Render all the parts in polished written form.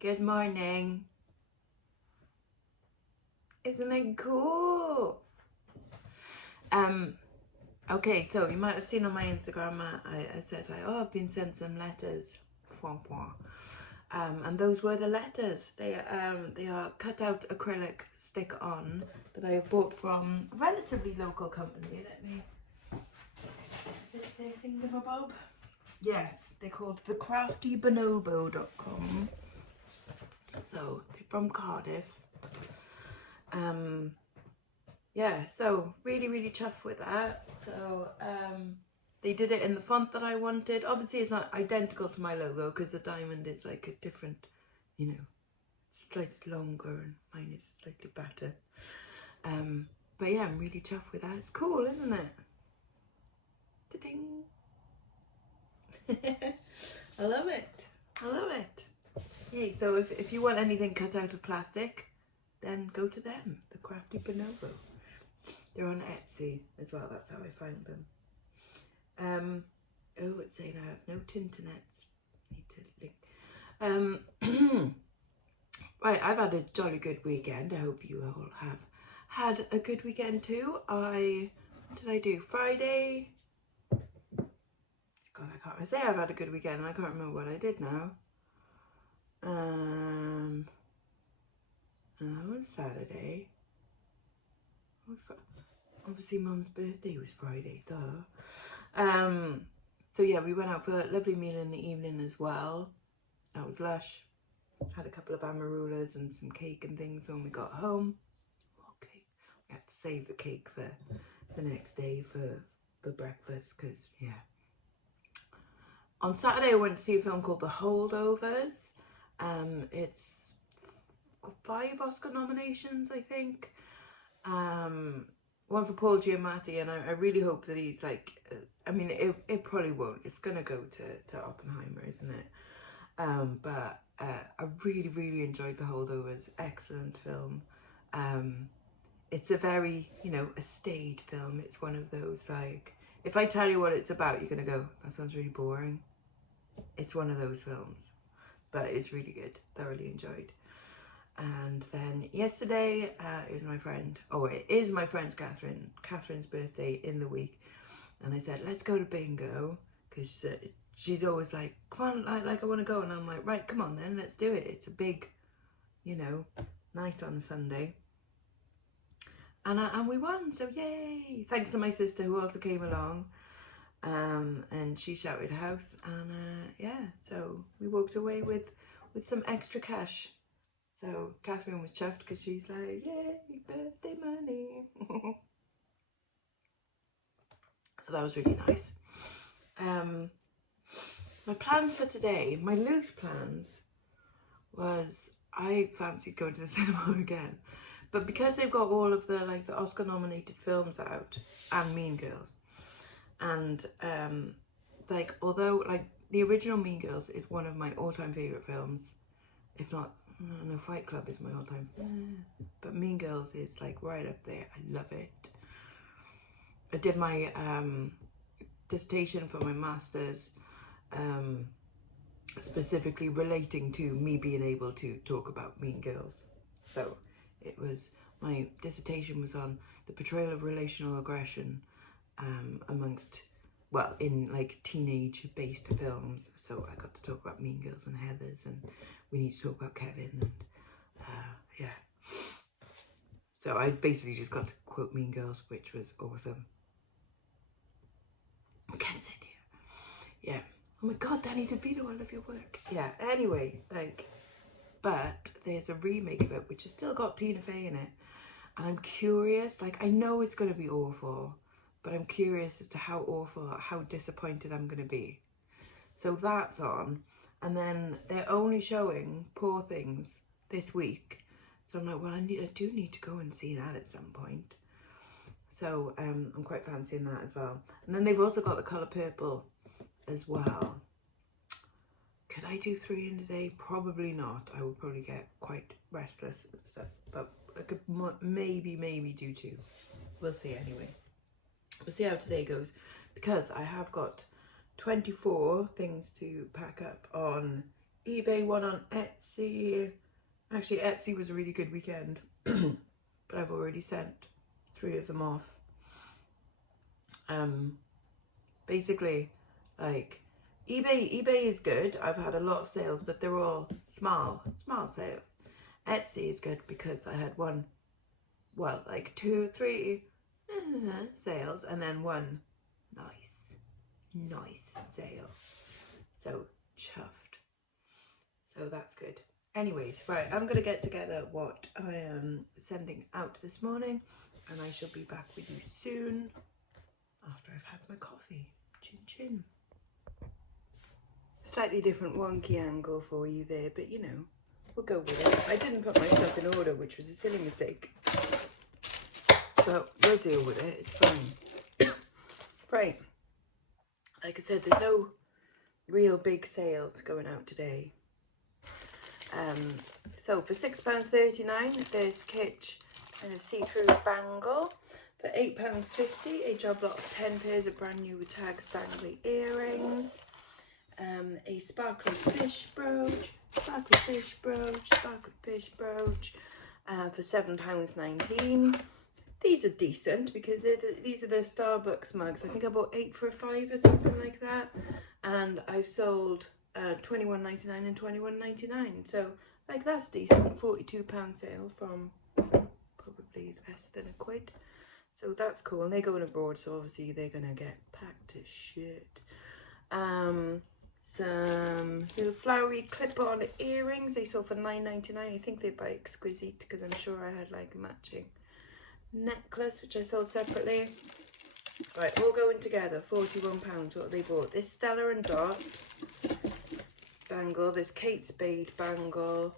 Good morning. Isn't it cool? Okay, so you might have seen on my Instagram, I said like, oh, I've been sent some letters. And those were the letters. They are cut out acrylic stick on that I have bought from a relatively local company. Let me, is it their thingamabob? Yes, they're called thecraftybonobo.com. So they're from Cardiff. Yeah, so really chuffed with that. So they did it in the font that I wanted. Obviously it's not identical to my logo because the diamond is like a different, you know, it's slightly longer and mine is slightly better. But yeah, I'm really chuffed with that. It's cool, isn't it? Ta-ding. I love it. I love it. Yay, so if you want anything cut out of plastic, then go to them, the Crafty Bonobo. They're on Etsy as well, that's how I found them. Oh, it's saying I have no Tintinets. Need to link. Right, I've had a jolly good weekend. I hope you all have had a good weekend too. What did I do? Friday? God, I can't say I've had a good weekend. I can't remember what I did now. That was Saturday. Obviously Mum's birthday was Friday, duh. So yeah, we went out for a lovely meal in the evening as well. That was lush. Had a couple of amarulas and some cake and things when we got home. Okay, we had to save the cake for the next day for breakfast because, yeah. On Saturday I went to see a film called The Holdovers. It's got 5 Oscar nominations, I think. One for Paul Giamatti, and I really hope that he's like, I mean, it probably won't. It's gonna go to Oppenheimer, isn't it? But I really enjoyed The Holdovers. Excellent film. It's a very, you know, a staid film. It's one of those, like, if I tell you what it's about, you're gonna go, that sounds really boring. It's one of those films, but it's really good. Thoroughly enjoyed. And then yesterday it is my friend Catherine's birthday in the week, and I said, let's go to bingo, because she's always like, come on, like I want to go, and I'm like, right, come on then, let's do it. It's a big, you know, night on a Sunday, and we won, so yay. Thanks to my sister who also came along, and she shouted house, and yeah, so we walked away with some extra cash. So Catherine was chuffed because she's like, yay, birthday money. So that was really nice. My plans for today, my loose plans was I fancied going to the cinema again. But because they've got all of the Oscar nominated films out and Mean Girls, and although the original Mean Girls is one of my all-time favourite films, if not, no, Fight Club is my all-time, but Mean Girls is like right up there. I love it. I did my dissertation for my master's, specifically relating to me being able to talk about Mean Girls. So it was, my dissertation was on the portrayal of relational aggression amongst, well, in like teenage-based films. So I got to talk about Mean Girls and Heathers, and we need to talk about Kevin, and yeah. So I basically just got to quote Mean Girls, which was awesome. Can I sit here? Yeah. Oh my God, Danny DeVito, I love your work. Yeah. Anyway, but there's a remake of it which has still got Tina Fey in it, and I'm curious. Like, I know it's going to be awful, but I'm curious as to how awful, how disappointed I'm going to be. So that's on, and then they're only showing Poor Things this week. So I'm like, well, I do need to go and see that at some point. So I'm quite fancying that as well. And then they've also got The Colour Purple as well. Could I do 3 in a day? Probably not. I would probably get quite restless and stuff. But I could maybe do 2. We'll see anyway. We'll see how today goes, because I have got 24 things to pack up on eBay, one on Etsy. Actually, Etsy was a really good weekend, but I've already sent 3 of them off. Basically, like, eBay is good. I've had a lot of sales, but they're all small sales. Etsy is good because I had one, well, like 2, 3 sales, and then one nice sale. So chuffed. So that's good. Anyways, right, I'm gonna get together what I am sending out this morning, and I shall be back with you soon after I've had my coffee. Chin chin. Slightly different wonky angle for you there, but you know, we'll go with it. I didn't put my stuff in order, which was a silly mistake, but we'll deal with it. It's fine. Right, like I said, there's no real big sales going out today. So for £6.39 there's Kitsch and a see-through bangle. For £8.50 a job lot of 10 pairs of brand new with tag dangly earrings. A sparkly fish brooch for £7.19. These are decent because these are the Starbucks mugs. I think I bought 8 for a £5 or something like that, and I've sold £21.99 and £21.99. So like that's decent. £42 sale from probably less than a quid. So that's cool. And they're going abroad, so obviously they're gonna get packed to shit. Some little flowery clip-on earrings. They sold for £9.99. I think they're by Exquisite because I'm sure I had like a matching necklace which I sold separately. Right, all going together. £41. What have they bought? This Stella and Dot bangle, this Kate Spade bangle,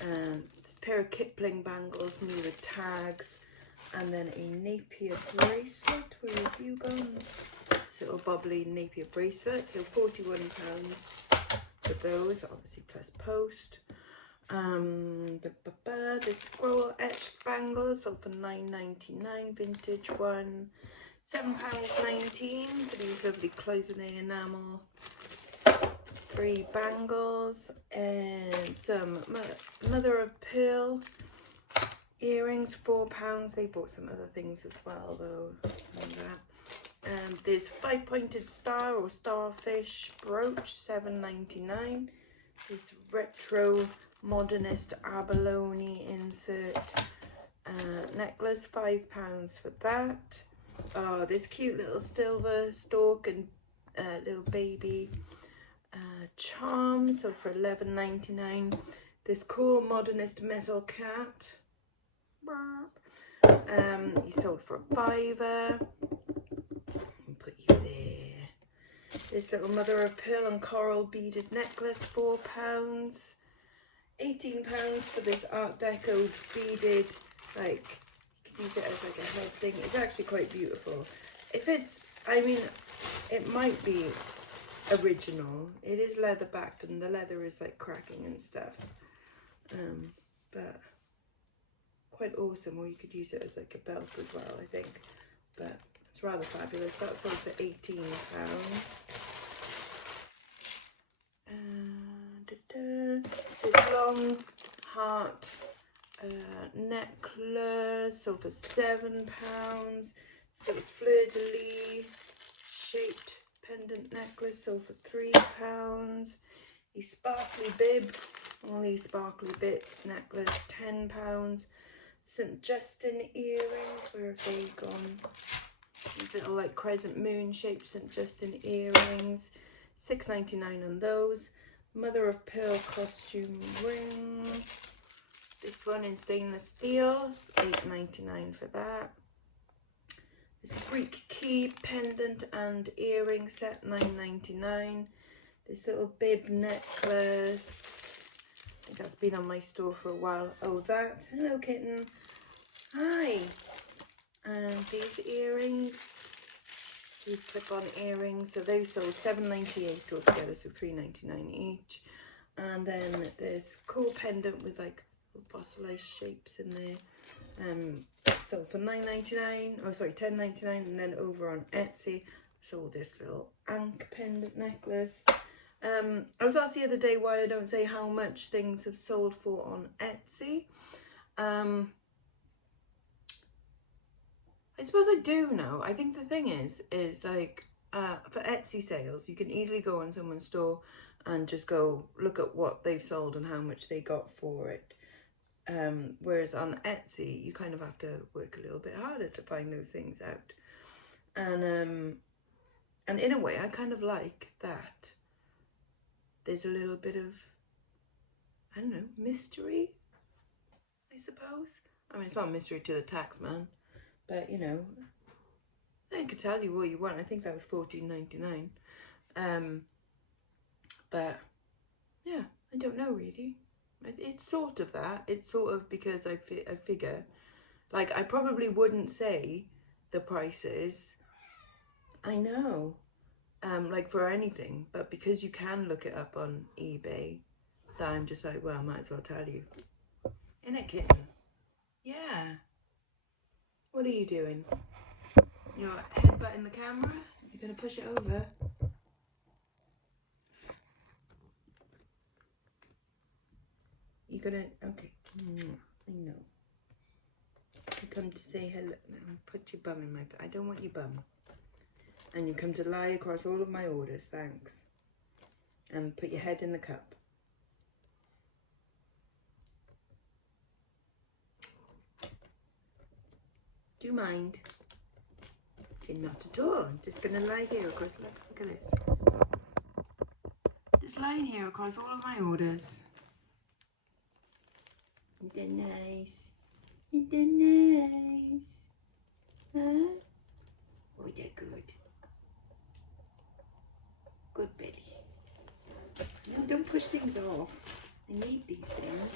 this pair of Kipling bangles new with tags, and then a Napier bracelet. Where have you gone? This little bobbly Napier bracelet. So £41 for those, obviously plus post. The scroll etched bangles sold for £9.99, vintage one. £7.19 for these lovely cloisonne enamel 3 bangles, and some mother of pearl earrings, £4. They bought some other things as well though. This 5-pointed star or starfish brooch, £7.99. This retro modernist abalone insert necklace, £5 for that. This cute little silver stork and little baby charm, so for £11.99. This cool modernist metal cat, he sold for £5. Put you there. This little mother of pearl and coral beaded necklace, £4. £18 for this Art Deco beaded, like, you can use it as like a head thing. It's actually quite beautiful. If it's, I mean, it might be original. It is leather backed and the leather is like cracking and stuff. But quite awesome, or you could use it as like a belt as well, I think. But it's rather fabulous. That sold for £18. This long heart necklace sold for £7. So it's fleur-de-lis shaped pendant necklace sold for £3. A sparkly bib, all these sparkly bits necklace, £10. St. Justin earrings, where have they gone? These little like crescent moon shaped St. Justin earrings, £6.99 on those. Mother of pearl costume ring. This one in stainless steel, £8.99 for that. This Greek key pendant and earring set, £9.99. This little bib necklace, I think that's been on my store for a while. Oh, that, hello kitten, hi. And these earrings, these clip-on earrings, so those sold £7.98 altogether, so £3.99 each. And then this cool pendant with like fossilized shapes in there, sold for £9.99, oh sorry, £10.99. And then over on Etsy, sold this little ankh pendant necklace. I was asked the other day why I don't say how much things have sold for on Etsy. I suppose I do know. I think the thing is like, for Etsy sales, you can easily go on someone's store and just go look at what they've sold and how much they got for it. Whereas on Etsy, you kind of have to work a little bit harder to find those things out. And in a way, I kind of like that. There's a little bit of, I don't know, mystery, I suppose. I mean, it's not a mystery to the tax man, but you know, I could tell you what you want. I think that was $14.99. But yeah, I don't know really. It's sort of that. It's sort of because I figure, like, I probably wouldn't say the prices. I know, like for anything, but because you can look it up on eBay, that I'm just like, well, I might as well tell you. Innit, kitten? Yeah. What are you doing? You're headbutting the camera? You're gonna push it over? You're gonna, okay. I know. You come to say hello. Put your bum in my, I don't want your bum. And you come to lie across all of my orders, thanks. And put your head in the cup. Do you mind? Not at all. I'm just gonna lie here across, look at this. Just lying here across all of my orders. Isn't that nice? Isn't that nice? Huh? Oh, they're good. Good belly. No, don't push things off. I need these things.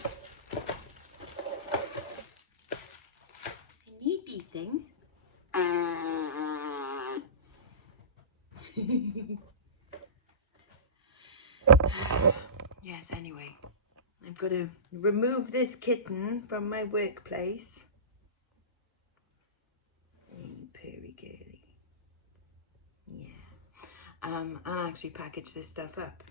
I need these things. Yes, anyway. I've got to remove this kitten from my workplace. Purry girly. Yeah. And actually package this stuff up.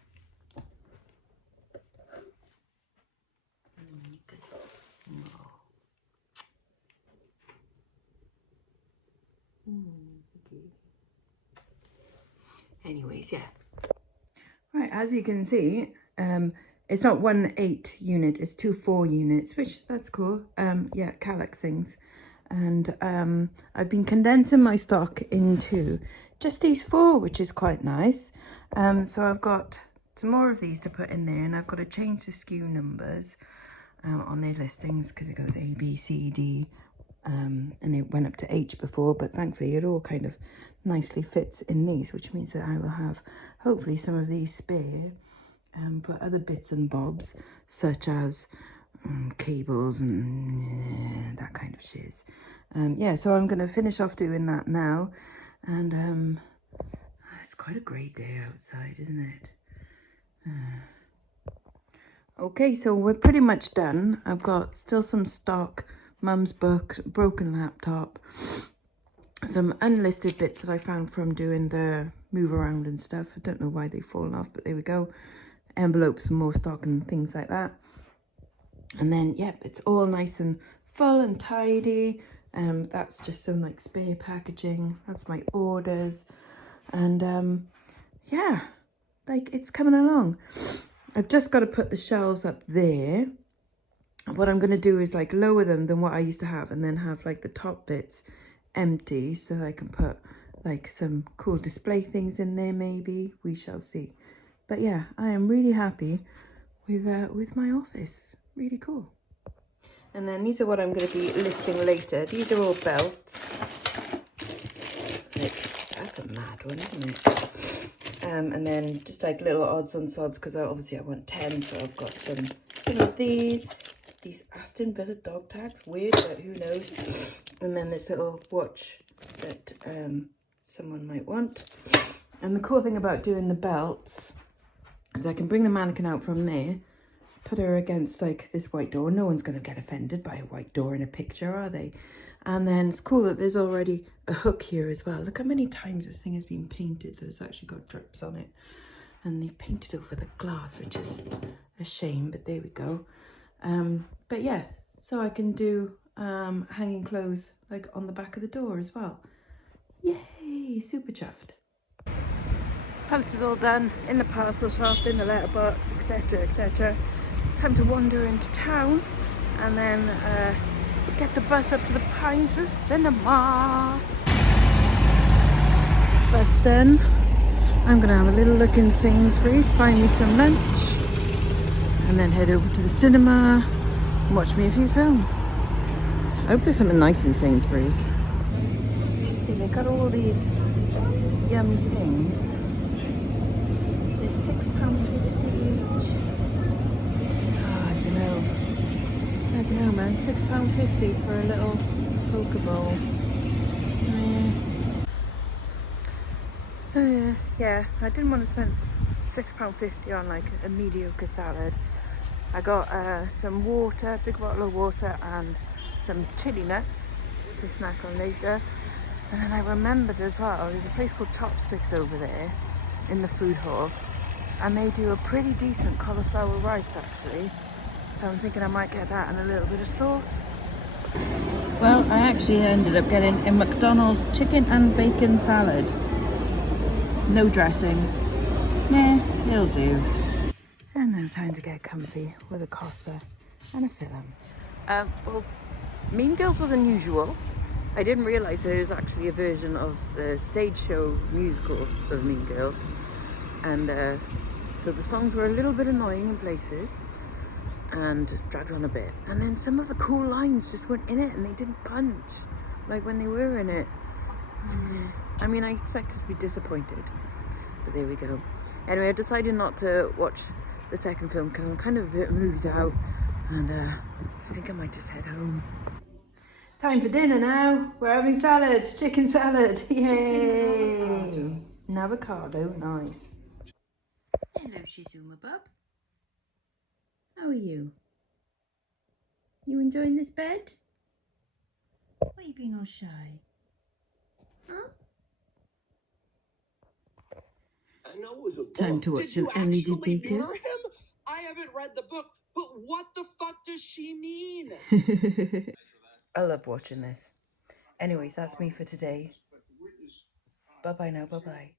Anyways, yeah. Right, as you can see, it's not 1/8 unit, it's 2 4 units, which that's cool. Yeah, Kallax things. And I've been condensing my stock into just these 4, which is quite nice. So I've got some more of these to put in there, and I've got to change the SKU numbers on their listings because it goes A, B, C, D, and it went up to H before, but thankfully it all kind of nicely fits in these, which means that I will have hopefully some of these spare for other bits and bobs, such as cables and that kind of shiz. Yeah, so I'm going to finish off doing that now, and it's quite a great day outside, isn't it? Okay, so we're pretty much done. I've got still some stock, mum's book, broken laptop, some unlisted bits that I found from doing the move around and stuff. I don't know why they've fallen off, but there we go. Envelopes and more stock and things like that. And then, yep, it's all nice and full and tidy. That's just some like spare packaging. That's my orders. And yeah, like it's coming along. I've just got to put the shelves up there. What I'm going to do is like lower them than what I used to have, and then have like the top bits empty so I can put like some cool display things in there maybe. We shall see. But yeah, I am really happy with my office. Really cool. And then these are what I'm going to be listing later. These are all belts. Like, that's a mad one, isn't it? And then just like little odds and sods, because obviously I want 10, so I've got some of these Aston Villa dog tags. Weird, but who knows. And then this little watch that someone might want. And the cool thing about doing the belts is I can bring the mannequin out from there, put her against like this white door. No one's going to get offended by a white door in a picture, are they? And then it's cool that there's already a hook here as well. Look how many times this thing has been painted that it's actually got drips on it. and they've painted over the glass, which is a shame, but there we go. But yeah, so I can do hanging clothes like on the back of the door as well. Yay, super chuffed. Post is all done, in the parcel shop, in the letterbox, etc, etc. Time to wander into town and then get the bus up to the Pines of Cinema. Bus done. I'm gonna have a little look in Sainsbury's, find me some lunch, and then head over to the cinema and watch me a few films. I hope there's something nice in Sainsbury's. See, they've got all these yummy things. They're £6.50 each. Oh, I don't know man, £6.50 for a little poke bowl. Yeah, I didn't want to spend £6.50 on like a mediocre salad. I got some water, big bottle of water, and some chili nuts to snack on later. And then I remembered as well, there's a place called Chopsticks over there in the food hall, and they do a pretty decent cauliflower rice actually. So I'm thinking I might get that and a little bit of sauce. Well, I actually ended up getting a McDonald's chicken and bacon salad. No dressing. Nah, it'll do. And now time to get comfy with a Costa and a film. Well, Mean Girls was unusual. I didn't realise there is actually a version of the stage show musical of Mean Girls. And so the songs were a little bit annoying in places and dragged on a bit. And then some of the cool lines just weren't in it and they didn't punch like when they were in it. I mean, I expected to be disappointed, but there we go. Anyway, I decided not to watch the second film because I'm kind of a bit moved out, and I think I might just head home. Time for dinner now. We're having salad, chicken salad. Yay! An avocado, nice. Hello, Shizuma Bub. How are you? You enjoying this bed? Why are you being all shy? Huh? I know it was a book. Time to watch Did you some Emily actually Baker. neuter him? I haven't read the book, but what the fuck does she mean? I love watching this. Anyways, that's me for today. Bye bye now, bye bye.